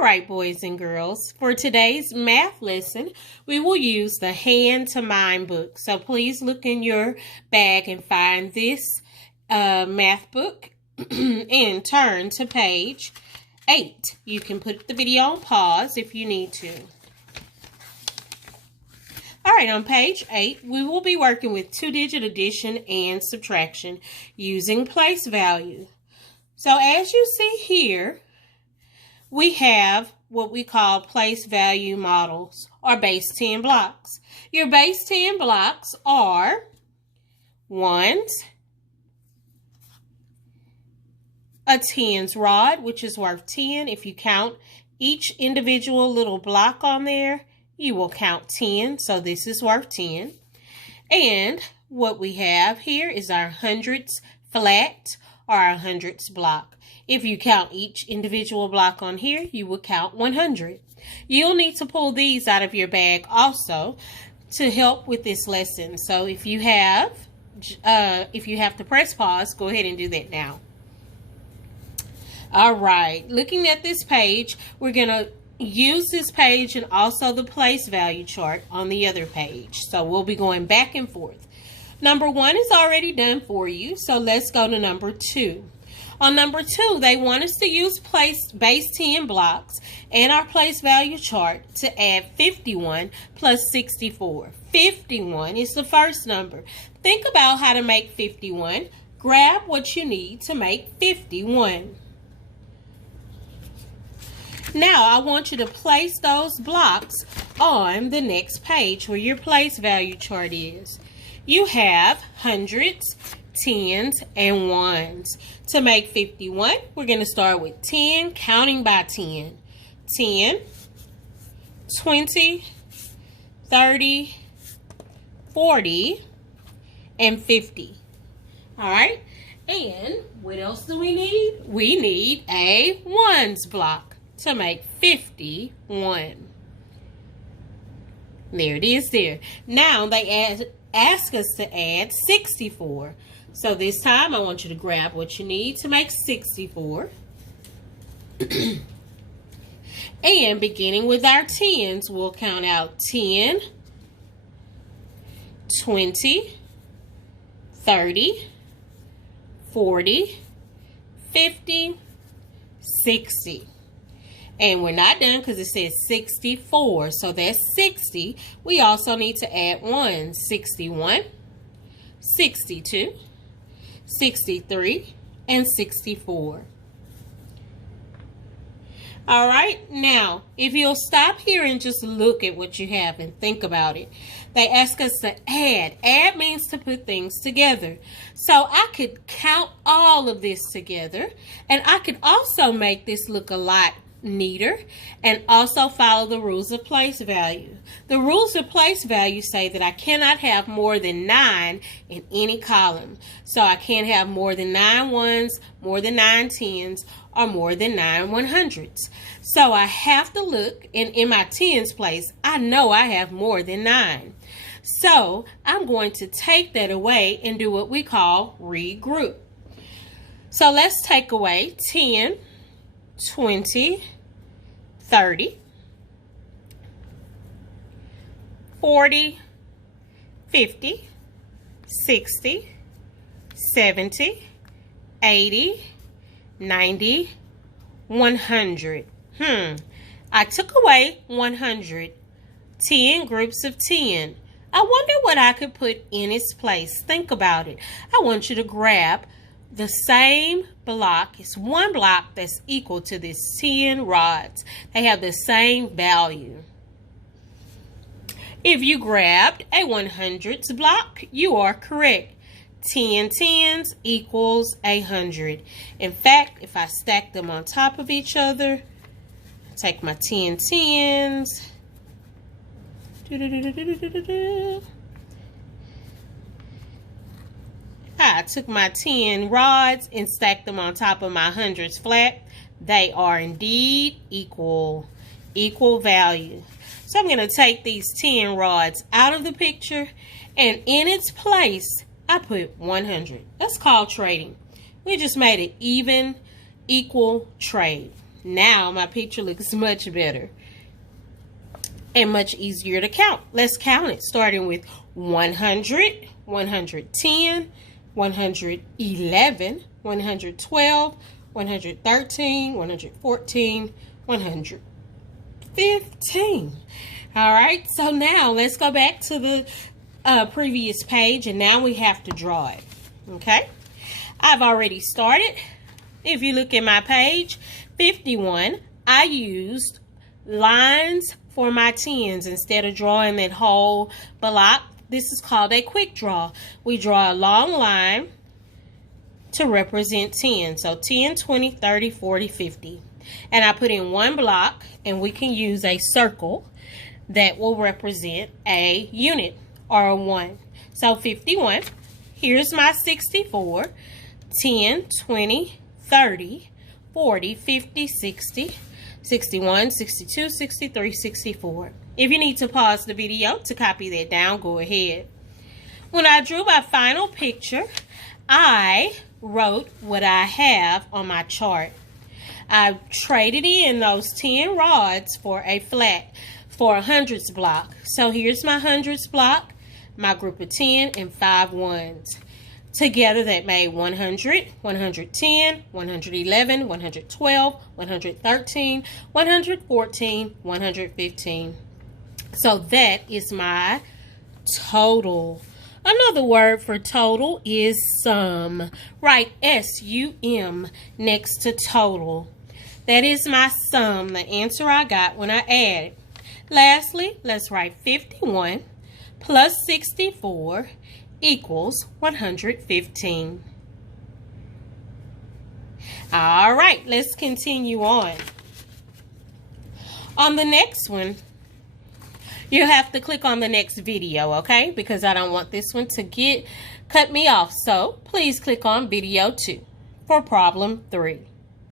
All right, boys and girls, for today's math lesson, we will use the Hand to Mind book. So please look in your bag and find this math book and turn to page 8. You can put the video on pause if you need to. All right, on page 8, we will be working with two-digit addition and subtraction using place value. So as you see here, we have what we call place value models or base 10 blocks. Your base 10 blocks are ones, a tens rod, which is worth 10. If you count each individual little block on there, you will count 10, so this is worth 10. And what we have here is our hundreds flat or our hundreds block. If you count each individual block on here, you will count 100. You'll need to pull these out of your bag also to help with this lesson. So if you have to press pause, go ahead and do that now. All right, looking at this page, we're going to use this page and also the place value chart on the other page. So we'll be going back and forth. Number 1 is already done for you, so let's go to number 2. On number 2, they want us to use base 10 blocks and our place value chart to add 51 plus 64. 51 is the first number. Think about how to make 51. Grab what you need to make 51. Now, I want you to place those blocks on the next page where your place value chart is. You have hundreds, tens, and ones. To make 51, we're going to start with 10, counting by 10. 10, 20, 30, 40, and 50. All right? And what else do we need? We need a ones block to make 51. There it is there. Now they ask us to add 64. So this time I want you to grab what you need to make 64. And beginning with our tens, we'll count out 10, 20, 30, 40, 50, 60. And we're not done because it says 64. So that's 60. We also need to add 1. 61, 62, 63, and 64. All right. Now, if you'll stop here and just look at what you have and think about it. They ask us to add. Add means to put things together. So I could count all of this together. And I could also make this look a lot neater and also follow the rules of place value. The rules of place value say that I cannot have more than 9 in any column. So I can't have more than 9 ones, more than 9 tens, or more than 9 100s. So I have to look, and in my tens place, I know I have more than 9. So I'm going to take that away and do what we call regroup. So let's take away 10, 20, 30, 40, 50, 60, 70, 80, 90, 100. I took away 100. 10 groups of 10. I wonder what I could put in its place. Think about it. I want you to grab the same block. It's one block that's equal to this 10 rods. They have the same value. If you grabbed a 100s block, you are correct. 10 tens equals 100. In fact, if I stack them on top of each other, take my 10 tens, I took my 10 rods and stacked them on top of my hundreds flat. They are indeed equal value. So I'm going to take these 10 rods out of the picture, and in its place, I put 100. That's called trading. We just made an even, equal trade. Now my picture looks much better and much easier to count. Let's count it, starting with 100, 110, 111, 112, 113, 114, 115. All right, so now let's go back to the previous page, and now we have to draw it. Okay, I've already started. If you look at my page 51, I used lines for my tens instead of drawing that whole block. This is called a quick draw. We draw a long line to represent 10. So 10, 20, 30, 40, 50. And I put in one block, and we can use a circle that will represent a unit or a 1. So 51. Here's my 64. 10, 20, 30, 40, 50, 60, 61, 62, 63, 64. If you need to pause the video to copy that down, go ahead. When I drew my final picture, I wrote what I have on my chart. I traded in those 10 rods for a flat, for a hundreds block. So here's my hundreds block, my group of 10, and 5 ones. Together that made 100, 110, 111, 112, 113, 114, 115. So that is my total. Another word for total is sum. Write S-U-M next to total. That is my sum, the answer I got when I added. Lastly, let's write 51 plus 64 equals 115. All right, let's continue on. On the next one, you have to click on the next video, okay? Because I don't want this one to cut me off. So please click on video 2 for problem 3.